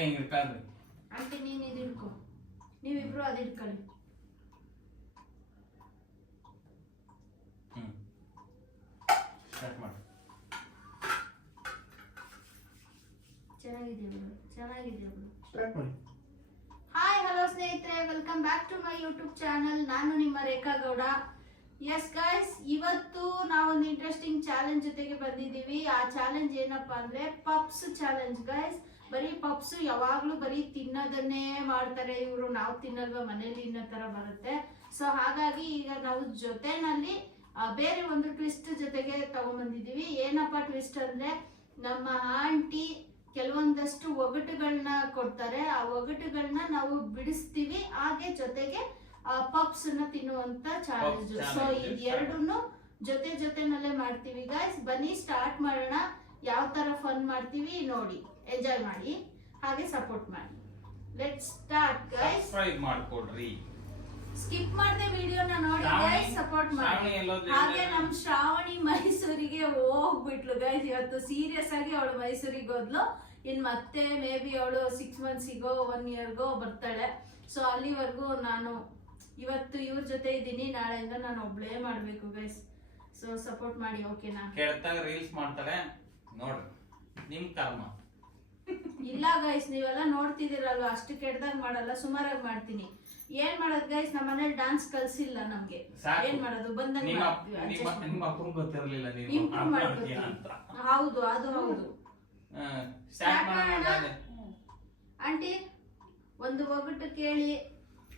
ಹಿಂಗ್ ಇಟ್ಕೊಳ್ರಿ. ಆಂಟಿ ನೀನ್ ಇದು ಹಿಡ್ಕೊ, ನೀವಿಬ್ರು ಅದು ಹಿಡ್ಕೊಳ್ಳಿ. ಸ್ಟಾರ್ಟ್ ಮಾಡಿ. ಚೆನ್ನಾಗಿದೆ ಬಿಡು, ಚೆನ್ನಾಗಿದೆ ಬಿಡು. ಸ್ಟಾರ್ಟ್ ಮಾಡಿ. ಹಾಯ್ ಹಲೋ ಸ್ನೇಹಿತರೆ, welcome back to my YouTube channel. ನಾನು ನಿಮ್ಮ ರೇಖಾ ಗೌಡ. ಎಸ್ ಗೈಸ್, ಇವತ್ತು ನಾವೊಂದು ಇಂಟ್ರೆಸ್ಟಿಂಗ್ ಚಾಲೆಂಜ್ ಜೊತೆಗೆ ಬಂದಿದ್ದೀವಿ. ಆ ಚಾಲೆಂಜ್ ಏನಪ್ಪಾ ಅಂದ್ರೆ ಪಪ್ಸ್ ಚಾಲೆಂಜ್ ಗೈಸ್. ಬರೀ ಪಪ್ಸ್ ಯಾವಾಗ್ಲೂ ಬರೀ ತಿನ್ನೋದನ್ನೇ ಮಾಡ್ತಾರೆ ಇವರು, ನಾವು ತಿನ್ನಲ್ವಾ ಮನೇಲಿ ಇನ್ನೋ ತರ ಬರುತ್ತೆ. ಸೊ ಹಾಗಾಗಿ ಈಗ ನಾವು ಜೊತೆನಲ್ಲಿ ಬೇರೆ ಒಂದು ಟ್ವಿಸ್ಟ್ ಜೊತೆಗೆ ತಗೊಂಡ್ಬಂದಿದ್ದೀವಿ. ಏನಪ್ಪಾ ಟ್ವಿಸ್ಟ್ ಅಂದ್ರೆ, ನಮ್ಮ ಆಂಟಿ ಕೆಲವೊಂದಷ್ಟು ಒಗಟುಗಳನ್ನ ಕೊಡ್ತಾರೆ. ಆ ಒಗಟುಗಳನ್ನ ನಾವು ಬಿಡಿಸ್ತೀವಿ, ಹಾಗೆ ಜೊತೆಗೆ ಪಪ್ಸ್ ನ ತಿನ್ನುವಂತ ಚಾಲೆಂಜ್. ಸೊ ಇದೆರಡನ್ನು ಜೊತೆನಲ್ಲೇ ಮಾಡ್ತೀವಿ ಗೈಸ್. ಬನ್ನಿ ಸ್ಟಾರ್ಟ್ ಮಾಡೋಣ. ಯಾವ ತರ ಫನ್ ಮಾಡ್ತೀವಿ ನೋಡಿ, ಎಂಜಾಯ್ ಮಾಡಿ, ಹಾಗೆ ಸಪೋರ್ಟ್ ಮಾಡಿ. Let's start guys. ಸಬ್ಸ್ಕ್ರೈಬ್ ಮಾಡ್ಕೊಡ್ರಿ, ಸ್ಕಿಪ್ ಮಾಡದೆ ವಿಡಿಯೋನ ನೋಡಿ ಗೈಸ್, ಸಪೋರ್ಟ್ ಮಾಡಿ. ಹಾಗೆ ನಮ್ ಶ್ರಾವಣಿ ಮೈಸೂರಿಗೆ ಹೋಗ್ಬಿಟ್ಲು ಗೈಸ್. ಇವತ್ತು ಸೀರಿಯಸ್ ಆಗಿ ಅವಳು ಮೈಸೂರಿಗೆ ಹೋದ್ಲು. ಇನ್ ಮತ್ತೆ ಮೇ ಬಿ ಅವಳು 6 monthsಗೋ 1 yearಗೋ ಬರ್ತಾಳೆ. ಸೊ ಅಲ್ಲಿವರೆಗೂ ನಾನು ಇವತ್ತು ಇವ್ರ ಜೊತೆ ಇದ್ದೀನಿ, ನಾಳೆಯಿಂದ ನಾನು ಒಬ್ಳೇ ಮಾಡ್ಬೇಕು ಗೈಸ್. ಸೊ ಸಪೋರ್ಟ್ ಮಾಡಿ, ಓಕೆನಾ? ಕೆಡ್ತಾಗ ರೀಲ್ಸ್ ಮಾಡ್ತಾರೆ ನೋಡ್ರಿ, ನಿಮ್ ಕರ್ಮ. ಇಲ್ಲ ಗೈಸ್, ನೀವೆಲ್ಲ ನೋಡ್ತಿದ್ದೀರಲ್ವ, ಅಷ್ಟು ಕೆಡ್ದಾಗ ಮಾಡಲ್ಲ, ಸುಮಾರಾಗಿ ಮಾಡ್ತೀನಿ. ಏನ್ ಮಾಡೋದು ಗೈಸ್, ನಮ್ಮ ಮನೇಲಿ ಡಾನ್ಸ್ ಕಲ್ಸಿಲ್ಲ ನಮ್ಗೆ. ಏನ್ ಮಾಡೋದು, ಬಂದಂಗೆ ನಿಮ್ಮ ಅಪ್ಪಂಗೆ ಗೊತ್ತಿರಲಿಲ್ಲ ನೀವು ಇಂಪ್ರೂವ್ ಮಾಡ್ಕೊತೀವಿ. ಹೌದು, ಅದು ಹೌದು. ಸ್ಟಾರ್ಟ್ ಮಾಡೋಣ. ಆಂಟಿ ಒಂದು ಒಗಟು ಕೇಳಿ.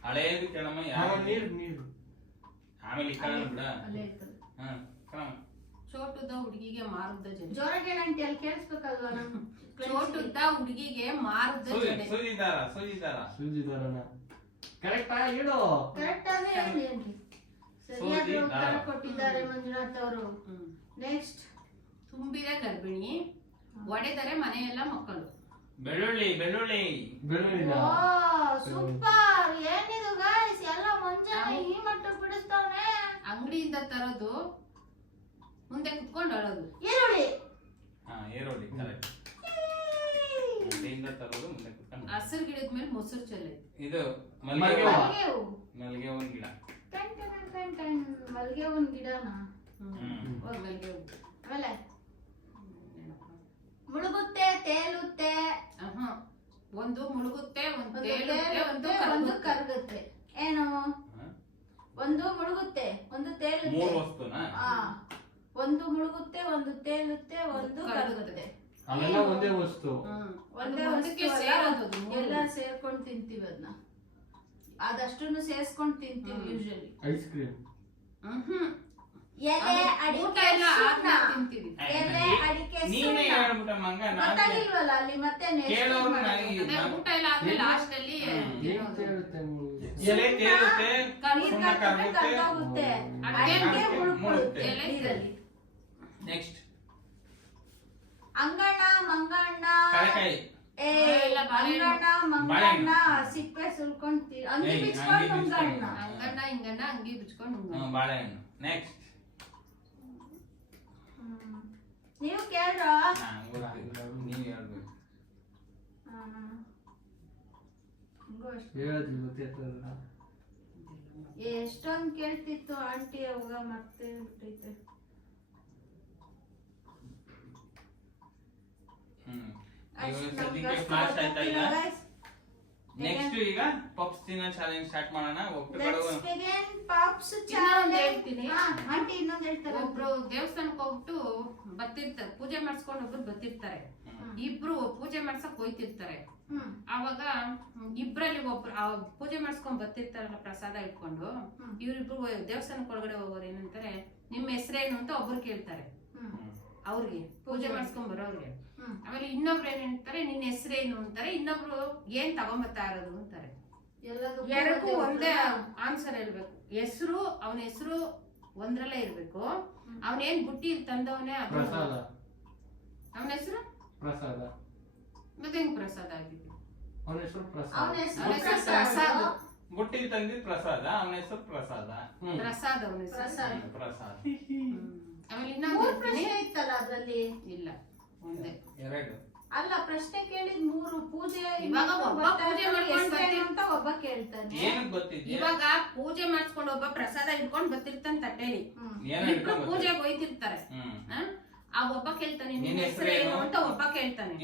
ಹಳೇದು ಕೇಳಮ್ಮ. ಯಾವ ನೀರು ಆಮೇಲೆ ಕೇಳೋಣ ಬಿಡ. ಅಲ್ಲೇ ಇರ್ತದೆ. ಚೋಟುದ್ದ ಹುಡುಗಿಗೆ ಮಾರುದ್ದ ಜನ. ಜೋರ ಕೇಳಂಟಿ, ಅಲ್ಲಿ ಕೇಳಿಸ್ಬೇಕಲ್ವಾ? ಚೋಟುದ್ದ ಹುಡುಗಿಗೆ ಮಾರುದ್ದ ಜನ. ಸೂಜಿದಾರನ ಕರೆಕ್ಟಾ? ಹೇಳು. ಕರೆಕ್ಟ್ ಆಗಿ ಹೇಳಿ ಆಂಟಿ. ಸರಿಯಾದ ಉತ್ತರ ಕೊಟ್ಟಿದ್ದಾರೆ ಮಂಜುನಾಥ್ ಅವರು. ನೆಕ್ಸ್ಟ್. ತುಂಬಿದ ಗರ್ಭಿಣಿ, ಒಡೆದರೆ ಮನೆಯೆಲ್ಲ ಮಕ್ಕಳು. ಬೆಳ್ಳುಳ್ಳಿ. ಸೂಪರ್. ಏನಿದು ಗೈಸ್, ಎಲ್ಲ ಮುಂಜಾನೆ ಈ ಮಟ್ಟ ಬಿಡಿಸ್ತಾವನೆ. ಅಂಗಡಿಯಿಂದ ತರೋದು, ಮುಂದೆ ಕುತ್ಕೊಂಡು ಅಳೋದು. ಈರುಳ್ಳಿ. ಈರುಳ್ಳಿ ಕರೆಕ್ಟ್. ಅಂಗಡಿಯಿಂದ ತರೋದು, ಮುಂದೆ ಕುತ್ಕೊಂಡು. ಹಸಿರು ಗಿಡದ ಮೇಲೆ ಮೊಸರು ಚೆಲ್ಲಿ. ಇದು ಮಲ್ಲಿಗೆ ಹೂ. ಮಲ್ಲಿಗೆ ಹೂವಿನ ಗಿಡ. ಮಲ್ಲಿಗೆ ಹೂವಿನ ಗಿಡನಾ? ಮಲ್ಲಿಗೆ ಹೂ. ಆಮೇಲೆ ಮುಳುಗುತ್ತೆ, ತೇಲುತ್ತೆ. ಒಂದು ಮುಳುಗುತ್ತೆ, ಒಂದು ಒಂದು ಕರಗುತ್ತೆ. ಏನು? ಒಂದು ಮುಳುಗುತ್ತೆ, ಒಂದು ತೇಲುತ್ತೆ. ಮೂರು ವಸ್ತುನಾ? ಒಂದು ಮುಳುಗುತ್ತೆ, ಒಂದು ತೇಲುತ್ತೆ, ಒಂದು ಕರಗುತ್ತೆ. ಅವೆಲ್ಲ ಒಂದೇ ವಸ್ತು. ಒಂದೇ ವಸ್ತು ಎಲ್ಲ ಸೇರ್ಕೊಂಡು ತಿಂತೀವಿ. ಅದನ್ನ ಅದಷ್ಟನ್ನು ಸೇರ್ಸ್ಕೊಂಡು ತಿಂತೀವಿ ಯೂಶಲಿ. Ice cream. ಎಲೆ ಅಡಿಕೆ ತಿಂತೀವಿ. ಎಲೆ ಅಡಿಕೆ ನೀನೇ ಹೇಳ್ಬಿಟ್ಟ ಮಂಗ. ಗೊತ್ತಾಗಿಲ್ವಲ್ಲ ಅಲ್ಲಿ ಮತ್ತೆ ಊಟ ಎಲ್ಲ ಆದ್ಮೇಲೆ ಲಾಸ್ಟ್ ಅಲ್ಲಿ ಎಲೆ ತೇಲುತ್ತೆ, ಸುಣ್ಣ ಕರಗುತ್ತೆ. ಕರ್ಗೋಗುತ್ತೆ, ಅಡಿಕೆ ಮುಳುಗುತ್ತೆ ನೀರಲ್ಲಿ. ನೆಕ್ಸ್ಟ್. ಅಂಗಣ್ಣ ಮಂಗಣ್ಣ. ಕರೆಕಾಯಿ. ಅಂಗಣ್ಣ ಮಂಗಣ್ಣ ಸಿಪ್ಪೆ ಸುಲ್ಕೊಂಡ್ ಅಂಗಿ ಬಿಚ್ಕೊಂಡು ಮಂಗಣ್ಣ. ಅಂಗಣ್ಣ ಹಿಂಗಣ್ಣ ಅಂಗಿ ಬಿಚ್ಕೊಂಡು ಬಾಳೆಹಣ್ಣು. ನೆಕ್ಸ್ಟ್. ನೀವು ಕೇಳ್ರ? ನೀವು ಹೇಳ್ಬೇಕು. ಹೇಳೋದು ಗೊತ್ತಿರ್ತದಲ್ಲ. ಎಷ್ಟೊಂದ್ ಕೇಳ್ತಿತ್ತು ಆಂಟಿ, ಅವಾಗ ಮತ್ತೆ ಬಿಟ್ಟೈತೆ. ಸದ್ಯಕ್ಕೆ ಫ್ಲಾಶ್ ಆಯ್ತಾ ಇಲ್ಲ. ನೆಕ್ಸ್ಟ್ ಈಗ ಪಪ್ಸ್ ತಿನ್ನೋ ಚಾಲೆಂಜ್ ಸ್ಟಾರ್ಟ್ ಮಾಡೋಣ. ಪಪ್ಸ್ ಹೇಳ್ತೀನಿ. ಆಂಟಿ ಇನ್ನೊಂದ್ ಹೇಳ್ತಾರೆ. ಒಬ್ರು ದೇವಸ್ಥಾನಕ್ಕೆ ಹೋಗ್ಬಿಟ್ಟು ಬರ್ತಿರ್ತಾರೆ, ಪೂಜೆ ಮಾಡಿಸ್ಕೊಂಡು ಒಬ್ರು ಬರ್ತಿರ್ತಾರೆ. ಇಬ್ರು ಪೂಜೆ ಮಾಡ್ಸಕ್ ಹೋಯ್ತಿರ್ತಾರೆ. ಅವಾಗ ಇಬ್ರಲ್ಲಿ ಒಬ್ರು ಪೂಜೆ ಮಾಡ್ಸ್ಕೊಂಡ್ ಬರ್ತಿರ್ತಾರಲ್ಲ ಪ್ರಸಾದ ಇಟ್ಕೊಂಡು, ಇವ್ರಿಬ್ರು ದೇವಸ್ಥಾನಕ್ಕೆ ಒಳಗಡೆ ಹೋಗೋರು ಏನಂತಾರೆ, ನಿಮ್ ಹೆಸರೇನು ಅಂತ ಒಬ್ರು ಕೇಳ್ತಾರೆ ಅವ್ರಿಗೆ, ಪೂಜೆ ಮಾಡಿಸ್ಕೊಂಡ್ ಬರೋರ್ಗೆ. ಆಮೇಲೆ ಇನ್ನೊಬ್ರು ಏನ್ ಹೇಳ್ತಾರೆ, ನಿನ್ ಹೆಸರೇನು ಅಂತಾರೆ. ಇನ್ನೊಬ್ರು ಏನ್ ತಗೊಂಬತ್ತಾ ಇರೋದು ಅಂತಾರೆ. ಎರಡಕ್ಕೂ ಒಂದೇ ಆನ್ಸರ್ ಹೇಳ್ಬೇಕು. ಹೆಸರು, ಅವನ ಹೆಸರು ಒಂದ್ರಲ್ಲೇ ಇರ್ಬೇಕು. ಅವನೇನ್ ಬುಟ್ಟಿ ತಂದವನೇ ಪ್ರಸಾದ. ಅವನ ಹೆಸರು ಪ್ರಸಾದ. ಮತ್ತೆ ಹೆಂಗ್ ಪ್ರಸಾದ ಆಗಿದ್ದು? ಅವನ ಹೆಸರು ಪ್ರಸಾದ. ಅವನ ಹೆಸರು ಪ್ರಸಾದ. ಬುಟ್ಟಿ ತಂದಿದ್ ಪ್ರಸಾದ, ಅವನ ಹೆಸರು ಪ್ರಸಾದ. ಪ್ರಸಾದ ಅವನ ಹೆಸರು ಪ್ರಸಾದ. ಆಮೇಲೆ ಇನ್ನೊಂದು ಪ್ರಶ್ನೆ ಇತ್ತಲ್ಲ ಅದ್ರಲ್ಲಿ. ಇಲ್ಲ, ಒಂದೇ. ಎರಡು. ಅಲ್ಲ ಪ್ರಶ್ನೆ ಕೇಳಿದ್ 3 ಪೂಜೆ ಇವಾಗ ಒಬ್ಬ ಪೂಜೆ ಮಾಡ್ಕೊಂಡ್ ಹೆಸ್ರೇನು ಅಂತ ಒಬ್ಬ ಕೇಳ್ತಾನೆ. ಏನಕ್ಕೆ ಗೊತ್ತಿದ್ಯಾ? ಇವಾಗ ಪೂಜೆ ಮಾಡಿಸ್ಕೊಂಡು ಒಬ್ಬ ಪ್ರಸಾದ ಇಟ್ಕೊಂಡ್ ಬರ್ತಿರ್ತಾನೆ ತಟ್ಟೆಲಿ, ಇಬ್ರು ಪೂಜೆಗೆ ಹೋಯ್ತಿರ್ತಾರೆ. ಆ ಒಬ್ಬ ಕೇಳ್ತಾನೆ ನಿನ್ ಹೆಸರೇನು ಅಂತ ಒಬ್ಬ ಕೇಳ್ತಾನೆ,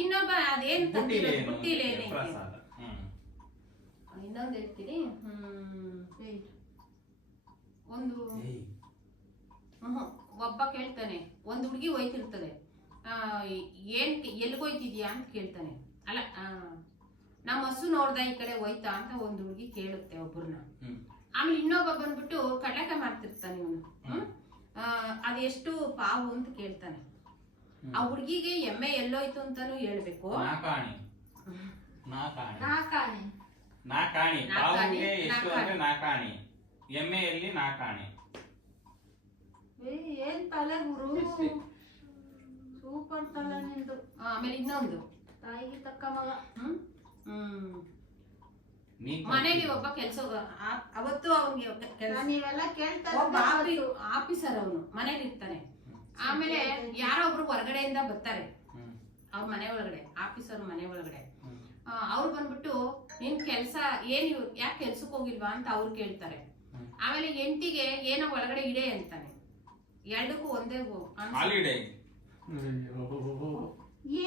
ಇನ್ನೊಬ್ಬ ಅದೇನ್ ಪುಟ್ಟಿಲೇನೆ. ಇನ್ನೊಂದ್ ಹೇಳ್ತೀನಿ, ಒಂದು ಒಬ್ಬ ಕೇಳ್ತಾನೆ, ಒಂದ್ ಹುಡ್ಗಿ ಹೋಯ್ತಿರ್ತದೆ, ಏನ್ ಎಲ್ಗೋಯ್ತಿದ್ಯಾ ಅಂತ ಕೇಳ್ತಾನೆ. ಅಲ್ಲ ನಮ್ಮ ಹಸು ನೋಡ್ದ ಈ ಕಡೆ ಹೋಯ್ತಾ ಅಂತ ಒಂದ್ ಹುಡ್ಗಿ ಕೇಳುತ್ತೆ ಒಬ್ಬರನ್ನ. ಆಮೇಲೆ ಇನ್ನೊಬ್ಬ ಬಂದ್ಬಿಟ್ಟು ಕಡ್ಲೆಕಾಯಿ ಮಾಡ್ತಿರ್ತಾನೆ ಇವನು, ಅದೆಷ್ಟು ಪಾವು ಅಂತ ಕೇಳ್ತಾನೆ. ಆ ಹುಡ್ಗಿಗೆ ಎಮ್ಮೆ ಎಲ್ಲೋಯ್ತು ಅಂತಾನು ಹೇಳ್ಬೇಕು. ನಾಕಾಣಿ ಪಾವುಗೆ ಎಷ್ಟು ಅಂದ್ರೆ ನಾಕಾಣಿ, ಎಮ್ಮೆಯಲ್ಲಿ ನಾಕಾಣಿ. ಏನ್ ತಲೆ ಗುರು, ಸೂಪರ್ ತಲೆ ನಿಂದು. ಆಮೇಲೆ ಇನ್ನೊಂದು ತಾಯಿಗೆ ತಕ್ಕ ಮಗ. ಮನೇಲಿ ಒಬ್ಬ ಕೆಲ್ಸ, ಅವತ್ತು ಅವ್ನಿಗೆ ನೀವೆಲ್ಲ ಕೇಳ್ತಾ ಆಫೀಸರ್ ಅವನು ಮನೇಲಿ ಇರ್ತಾನೆ. ಆಮೇಲೆ ಯಾರೋ ಒಬ್ರು ಹೊರಗಡೆಯಿಂದ ಬರ್ತಾರೆ ಅವ್ರ ಮನೆ ಒಳಗಡೆ, ಆಫೀಸರ್ ಮನೆ ಒಳಗಡೆ. ಅವ್ರು ಬಂದ್ಬಿಟ್ಟು ನಿನ್ ಕೆಲ್ಸ ಏನ್, ಯಾಕೆ ಕೆಲ್ಸಕ್ಕೆ ಹೋಗಿಲ್ವಾ ಅಂತ ಅವ್ರು ಕೇಳ್ತಾರೆ. ಆಮೇಲೆ ಎಂಟಿಗೆ ಏನೋ ಒಳಗಡೆ ಇಡೆ ಅಂತಾನೆ. ಎರಡಕ್ಕೂ ಒಂದೇ ಹಾಲಿಡೇ.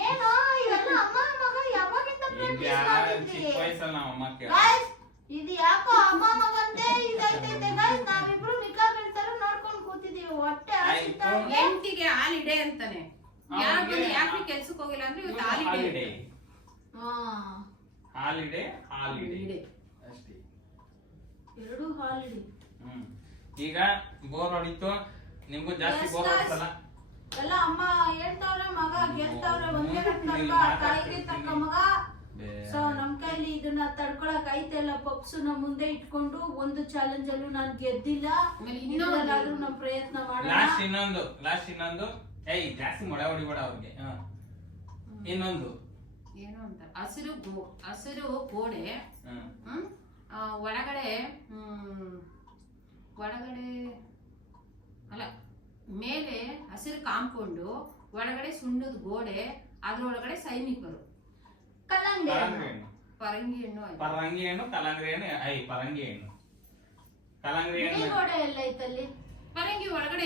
ಏನೋ ಇವೆಲ್ಲ ಅಮ್ಮ ಮಗ ಯಾವಾಗಿಂದ ಚಿಕ್ಕ ವಯಸ್ಸಲ್ಲಿ ನಾವು ಅಮ್ಮ ಇದು ಯಾಕೋ ಅಮ್ಮ ಮಗಂತೆ ಇದೈತೆ ಗೈಸ್. ನಾವಿಬ್ರು ನಿಕಾ ಬೀಳ್ತಾರೋ ನೋಡ್ಕೊಂಡು ಕೂತಿದೀವಿ. ಹೊಟ್ಟೆ ಎಂಟಿಗೆ ಹಾಲಿಡೇ ಅಂತಾನೆ. ಯಾರು ಬಂದು ಯಾಕೆ ಕೆಲ್ಸಕ್ಕೆ ಹೋಗಿಲ್ಲ ಅಂದ್ರೆ ಇವತ್ತು ಹಾಲಿಡೇ. ಹಾಲಿಡೇ ಹಾಲಿಡೇ ಅಷ್ಟೇ, ಎರಡು ಹಾಲಿಡೇ. ಈಗ ಬೋರ್ ಹೊಡಿತು, ನಿಮ್ಗೂ ಜಾಸ್ತಿ ಬೋರ್ ಹೊಡಿತಲ್ಲ. ಎಲ್ಲ ಅಮ್ಮ ಹೇಳ್ತಾವ್ರೆ, ಮಗ ಗೆಲ್ತಾವ್ರೆ, ಒಂದೇ ರತ್ನಕ್ಕ ತಾಯಿಗೆ ತಕ್ಕ ಮಗ. ಸೊ ನಮ್ ಕೈಲಿ ಇದನ್ನ ತಡ್ಕೊಳಕ್ ಐತೆಲ್ಲ. ಪಪ್ಸು ನಮ್ ಮುಂದೆ ಇಟ್ಕೊಂಡು ಒಂದು ಚಾಲೆಂಜ್ ಅಲ್ಲೂ ನಾನು ಗೆದ್ದಿಲ್ಲ. ಇನ್ನೊಂದಾದ್ರೂ ನಮ್ ಪ್ರಯತ್ನ ಮಾಡೋಣ. ಲಾಸ್ಟ್ ಇನ್ನೊಂದು ಏಯ್ ಜಾಸ್ತಿ ಮೊಳೆ ಹೊಡಿಬೇಡ ಅವ್ರಿಗೆ. ಇನ್ನೊಂದು ಏನು ಅಂತ, ಹಸಿರು ಗೋಡೆ, ಒಳಗಡೆ ಅಲ್ಲ ಮೇಲೆ ಹಸಿರು ಕಾಂಪೌಂಡು, ಒಳಗಡೆ ಸುಣ್ಣದ ಗೋಡೆ, ಅದ್ರೊಳಗಡೆ ಸೈನಿಕರು. ಕಲ್ಲಂಗಡಿ ಪರಂಗಿ ಹಣ್ಣು, ಪರಂಗಿ ಹಣ್ಣು, ಕಲ್ಲಂಗಡಿ ಹಣ್ಣು. ಪರಂಗಿ ಹಣ್ಣು, ಕಲ್ಲಂಗಡಿ ಹಣ್ಣು ಗೋಡೆ ಎಲ್ಲ ಐತಲ್ಲಿ. ಪರಂಗಿ ಒಳಗಡೆ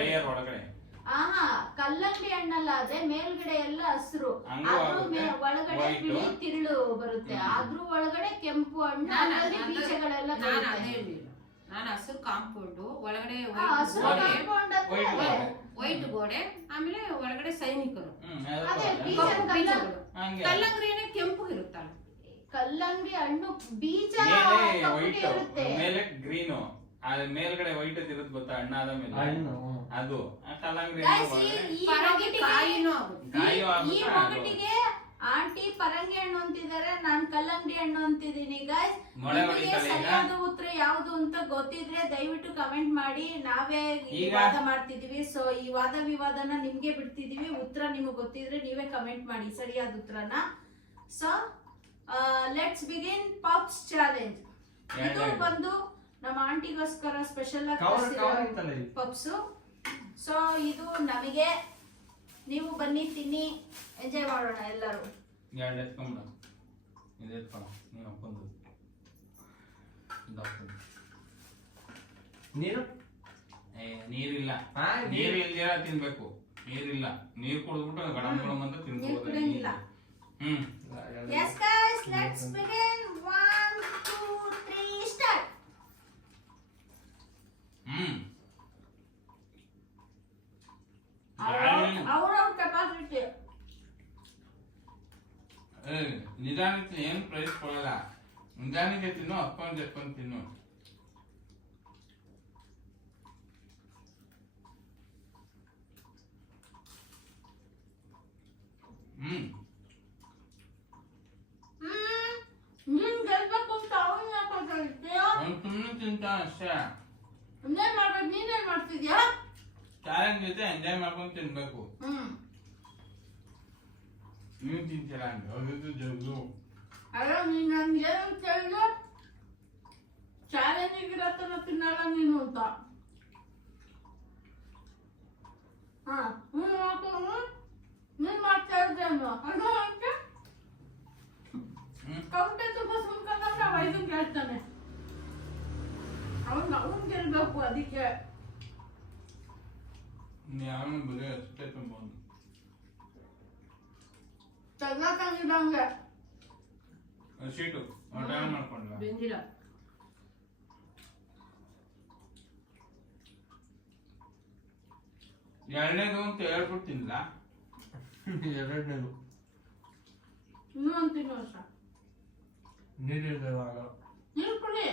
ಲೇಯರ್ ಒಳಗಡೆ. ಕಲ್ಲಂಗಡಿ ಹಣ್ಣಲ್ಲ, ಅದೇ ಮೇಲ್ಗಡೆ ಎಲ್ಲ ಹಸಿರು, ಒಳಗಡೆ ಬಿಳಿ ತಿರುಳು ಬರುತ್ತೆ, ಅದ್ರ ಒಳಗಡೆ ಕೆಂಪು ಹಣ್ಣು, ಬೀಜಗಳೆಲ್ಲ. ನಾನು ಹಸಿರು ಕಾಂಪೌಂಡು, ಒಳಗಡೆ ಕಾಂಪೌಂಡ್ ವೈಟ್ ಗೋಡೆ, ಆಮೇಲೆ ಒಳಗಡೆ ಸೈನಿಕರು. ಕಲ್ಲಂಗಡಿ ಕೆಂಪು ಇರುತ್ತಲ್ಲ, ಕಲ್ಲಂಗಡಿ ಹಣ್ಣು ಬೀಜ ಇರುತ್ತೆ, ಮೇಲೆ ಗ್ರೀನು, ಮೇಲ್ಗಡೆ ವೈಟ್ ಇರುತ್ತೆ ಗೊತ್ತಾ, ಹಣ್ಣಾದ ಮೇಲೆ ಅದು ಕಲ್ಲಂಗಡಿ. ಈ ಒಗಟಿಗೆ ಆಂಟಿ ಪರಂಗಿ ಹಣ್ಣು ಅಂತಿದ್ದಾರೆ, ನಾನ್ ಕಲ್ಲಂಗಡಿ ಹಣ್ಣು ಅಂತಿದ್ದೀನಿ. ಗೈಸ್, ನಿಮಗೆ ಸರಿಯಾದ ಉತ್ತರ ಯಾವ್ದು ಅಂತ ಗೊತ್ತಿದ್ರೆ ದಯವಿಟ್ಟು ಕಮೆಂಟ್ ಮಾಡಿ. ನಾವೇ ವಾದ ಮಾಡ್ತಿದೀವಿ, ಸೊ ಈ ವಾದ ವಿವಾದನ ನಿಮ್ಗೆ ಬಿಡ್ತಿದೀವಿ. ಉತ್ತರ ನಿಮಗೆ ಗೊತ್ತಿದ್ರೆ ನೀವೇ ಕಮೆಂಟ್ ಮಾಡಿ ಸರಿಯಾದ ಉತ್ತರನ. So let's begin puffs challenge. ಇದು ಬಂದು ನಮ್ಮ ಆಂಟಿಗೋಸ್ಕರ ಸ್ಪೆಷಲ್ ಆಗಿ ಪಪ್ಸು. ಸೊ ಇದು ನಮಗೆ, ನೀವು ಬನ್ನಿ ತಿನ್ನಿ, ಎಂಜಾಯ್ ಮಾಡೋಣ ಎಲ್ಲರೂ. ನೀರಿಲ್ಲ, ನೀರು ಇಲ್ದಿರ ತಿನ್ಬೇಕು. ನೀರಿಲ್ಲ, ನೀರು ಕುಡಿದ್ಬಿಟ್ಟು ಗಡಮ್ ಗಡಮ್ ಅಂತ ತಿನ್ಬೋದು. Yes guys, let's begin. 1 2 3 start. ಅವ್ರ ಕೆಪಾಸಿಟಿ. ನಿಧಾನಕ್ಕೆ ಏನು ಪ್ರೈಸ್ ಕೊಡಲ್ಲ, ನಿಧಾನಕ್ಕೆ ತಿನ್ನು, ಹತ್ಕೊಂಡು ತಿನ್ನು. ನೀನ್ ಗೆಲ್ಬೇಕು ಅಂತ ಅವನ್ನ ಹೇಳ್ತೀಯ, ಸುಮ್ಮನೆ ತಿಂತ ಅಷ್ಟೇ. ಎಂಜಾಯ್ ಮಾಡ್ಬೇಕು. ನೀನೇನ್ ಮಾಡ್ತಿದ್ಯಾ? ಚಾಲೆಂಜ್ ಜೊತೆ ಎಂಜಾಯ್ ಮಾಡ್ಕೊಂಡು ತಿನ್ಬೇಕು. ನೀನ್ ತಿಂತೀರ ಹಂಗೆ ಜಲ್ದು. ಅಯ್ಯೋ, ನೀನ್ ನನ್ಗೆ ಏನು ಕೇಳಿದ್ರು ಚಾಲೆಂಜಿಗೆ ಇರತ್ತನ ತಿನ್ನಲ್ಲ ನೀನು ಅಂತ. ನೀನ್ ಮಾಡ್ತಾ ತೊಗಟೆ ತುಂಬ ಸುಮ್ಕೊಂಡ್ರೆ ನಾವು ಐದು ಕೇಳ್ತಾನೆ. ಅವನ್ ಗೆಲ್ಬೇಕು ಅದಕ್ಕೆ. ನಾನು ಬರೀ ಅಷ್ಟೇ ತುಂಬೋದು. ತಗ್ಲಾಕಂಗಿದಂಗೆ ಶೀಟು ಟೈಮ್ ಮಾಡ್ಕೊಂಡ್ಲ. ಬೆಂದಿಲ್ಲ. ಎರಡನೇದು ಅಂತ ಹೇಳ್ಬಿಡ್ತೀನಿಲ್ಲ. ಎರಡನೇದು ಇನ್ನೂ ಒಂದು ತಿಂಗಳು ವರ್ಷ ನೀರಿರುವಾಗ ನೀರು ಕುಡಿ.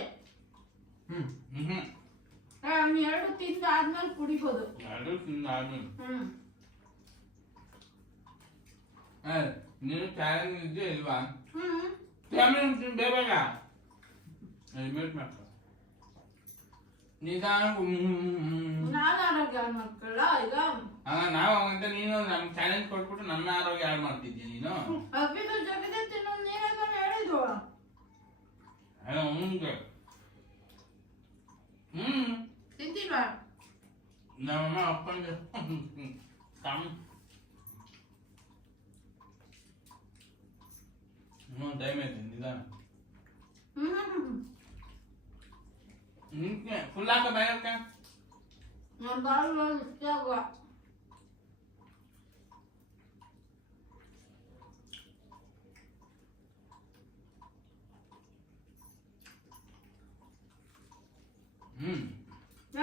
ಹ್ಮ್ ನೀ ಎರಡು ತಿಂದು ಆದ್ಮೇಲೆ ಕುಡಿಬೋದು. ಎರಡು ತಿಂದಾದ್ಮೇಲೆ ನೀನು ಚಾಲೆಂಜ್ ಇದ್ದೆ ಇಲ್ವಾ? ಫ್ಯಾಮಿಲಿ ಬೇಗ ಮ್ಯೂಟ್ ಮಾಡ್ಕೊ. ನಿಧಾನ ನಾನು ಆರೋಗ್ಯ ಮಕ್ಕಳ ಈಗ ನಾವು ಹಂಗಂತ ನೀನು ನಮ್ ಚಾಲೆಂಜ್ ಕೊಟ್ಬಿಟ್ಟು ನನ್ನ ಆರೋಗ್ಯ ಹಾಳು ಮಾಡ್ತಿದ್ಯಾ ನೀನು. ಅಬ್ಬಿದು ಜಗದೇ ತಿನ್ನೋದು ನೀನೇ ತಾನೇ ಹೇಳಿದ್ವು. ಹಂಗೆ ತಿಂತಿಲ್ವಾ? ನಮ್ಮಮ್ಮ ಅಪ್ಪಂಗೆ ಟೈಮ್ ಐತೆ ನಿಧಾನ. ಫುಲ್ ಹಾಕ ಬಾಯಕ್ಕ. ನಾನು ಬಾಳ ಇಷ್ಟ ಆಗುವ.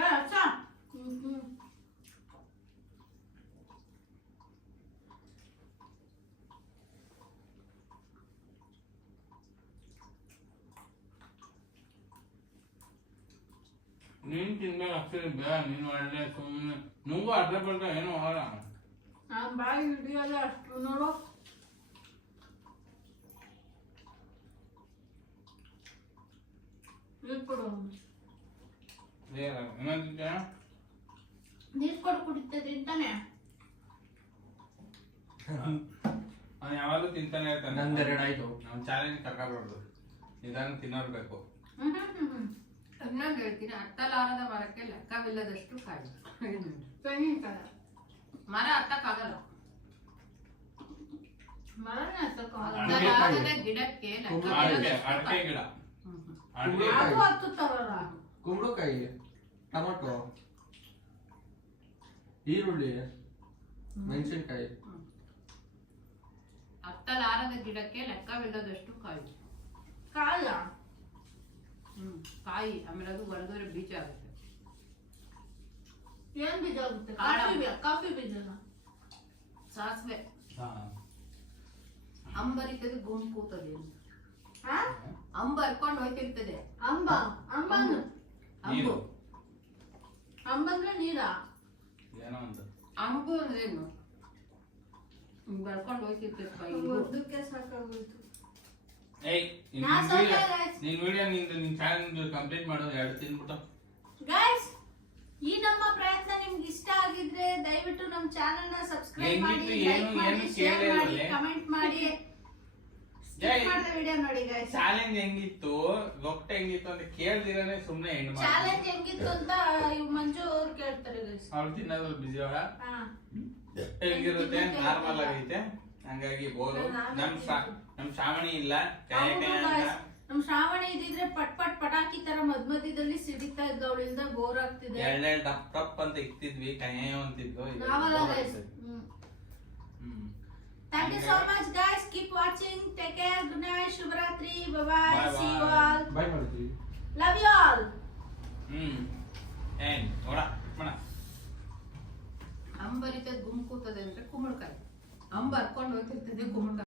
ಅಚ್ಚ ನೀನ್ ತಿಂದಾಗ ಅಕ್ಷರ ಬೇಡ. ನೀನು ಒಳ್ಳೆ ಸುಮ್ಮನೆ ನುಂಗು ಅಡ್ಡ ಬಡ್ಡ ಏನು ಹೋಗಲ್ಲ. ನಾನು ಬಾಯಿ ಹಿಡಿಯೋದೇ ಅಷ್ಟು ನೋಡು. ನೀರು ಕೊಡು. ಏನಂತಿದ್ದೆ? ನೀರು ಕೊಡು ಕುಡಿತಾ ತಿಂತಾನೆ. ಅವ್ನು ಯಾವಾಗಲೂ ತಿಂತಾನೆ ಇರ್ತಾನೆ. ನಂದೆರಡಾಯ್ತು. ನಾವು ಚಾಲೆಂಜ್ ಕರ್ಕೊಬಾರ್ದು, ನಿಧಾನ ತಿನ್ನೋರ್ಬೇಕು. ಇನ್ನೊಂದು ಹೇಳ್ತೀನಿ, ಹತ್ತಲಾರದ ಮರಕ್ಕೆ ಲೆಕ್ಕವಿಲ್ಲದಷ್ಟು ಕಾಯಿ. ತೆಂಗಿನಕಾಯಿ ಮರ ಹತ್ತಕ್ಕಾಗಲ್ಲ. ಮರನೇ ಹತ್ತಕ್ಕಾಗಲ್ಲ. ಹತ್ತಲಾರದ ಗಿಡಕ್ಕೆ ಲೆಕ್ಕವಿಲ್ಲದಷ್ಟು ಅಡಿಕೆ ಕಾಯಿ. ಗಿಡ ಅದು ಹತ್ತುತ್ತಾರಲ್ಲ. ಕುಂಬಳಕಾಯಿ, ಟೊಮಟೊ, ಈರುಳ್ಳಿ, ಮೆಣಸಿನ್ಕಾಯಿ. ಹತ್ತಲಾರದ ಗಿಡಕ್ಕೆ ಲೆಕ್ಕವಿಲ್ಲದಷ್ಟು ಕಾಯಿ. ಕಾಯ ಕಾಯಿ. ಆಮೇಲೆ ಅದು ಒಳಗಡೆ ಬೀಜ ಆಗುತ್ತೆ. ಏನ್ ಬೀಜ ಆಗುತ್ತೆ? ಕಾಳ. ಕಾಫಿ ಬೀಜನ. ಸಾಸಿವೆ. ಅಂಬರಿತದೆ ಗುಂಪು ಕೂತದೆ. ಅಂಬ ಹರ್ಕೊಂಡು ಹೋಯ್ತಿರ್ತದೆ. ಅಂಬ ಅಂಬ ನೀರು ಅಂಬಂದ್ರೆ ನೀರ. ಏನೋ ಅಂತ ಅಂಬು ಅಂದ್ರೇನು? ಬರ್ಕೊಂಡು ಹೋಯ್ತಿರ್ತದೆ ಕೈ. ಉದ್ದಕ್ಕೆ ಸಾಕಾಗೋಯ್ತು. ಏಯ್ ನಾ ಸ್ವಲ್ಪ guys. ನಿನ್ ವಿಡಿಯೋ ನಿನ್ ಚಾಲೆಂಜ್ ಕಂಪ್ಲೀಟ್ ಮಾಡೋದು ಎರಡು ತಿನ್ಬಿಟ್ಟು. ಗೈಸ್, ಈ ನಮ್ಮ ಪ್ರಯತ್ನ ನಿಮ್ಗೆ ಇಷ್ಟ ಆಗಿದ್ರೆ ದಯವಿಟ್ಟು ನಮ್ಮ ಚಾನೆಲ್ ನ ಸಬ್ಸ್ಕ್ರೈಬ್ ಮಾಡಿ, ಲೈಕ್ ಮಾಡಿ, ಶೇರ್ ಮಾಡಿ, ಕಮೆಂಟ್ ಮಾಡಿ. ವಿಡಿಯೋ ನೋಡಿ ಗೈಸ್. ಚಾಲೆಂಜ್ ಹೆಂಗಿತ್ತು, ರೊಕ್ಕ ಹೆಂಗಿತ್ತು ಅಂತ ಕೇಳ್ದಿರನೆ ಸುಮ್ನೆ ಹೆಣ್ಣು ಮಾಡಿ. ಚಾಲೆಂಜ್ ಹೆಂಗಿತ್ತು ಅಂತ ಇವ್ ಮಂಜು ಅವ್ರು ಕೇಳ್ತಾರೆ ಗೈಸ್. ಅವ್ಳು ತಿನ್ನೋದ್ರಲ್ಲಿ ಬಿಸಿ ಅವಳ. ಹಾ, ಹೆಂಗಿರುತ್ತೆ ನಾರ್ಮಲ್ ಆಗೈತೆ, ಹಂಗಾಗಿ ಬೋರು. ನಮ್ ಶ್ರಾವಣಿ ಇಲ್ಲ, ಕೈ ಕೈ ಅಂತ. ನಮ್ ಶ್ರಾವಣಿ ಇದ್ದಿದ್ರೆ ಪಟ್ ಪಟ್ ಪಟಾಕಿ ತರ ಮಧ್ಯದಲ್ಲಿ ಸಿಡಿತಾ ಇದ್ದ, ಅವಳಿಂದ ಬೋರ್ ಆಗ್ತಿದೆ. ಎರಡೆರಡು ಟಪ್ ಟಪ್ ಅಂತ ಇಕ್ತಿದ್ವಿ, ಕೈ ಅಂತಿದ್ವು. ನಾವಲ್ಲ guys. Thank you so much guys. Keep watching. Take care. Good night. Shubhratri. Bye bye. See you all. ಬಾಯ್ ಮಾಡ್ತೀವಿ. Love you all. ಏನ್ ನೋಡ ಮಣ ಅಂಬರಿತದ ಗುಂಪು ಕೂತದೆ ಅಂದ್ರೆ ಕುಂಬಳಕಾಯಿ. ಅಂಬ ಹರ್ಕೊಂಡು ಹೋಗ್ತಿರ್ತದೆ ಕುಂಬಳಕಾಯಿ.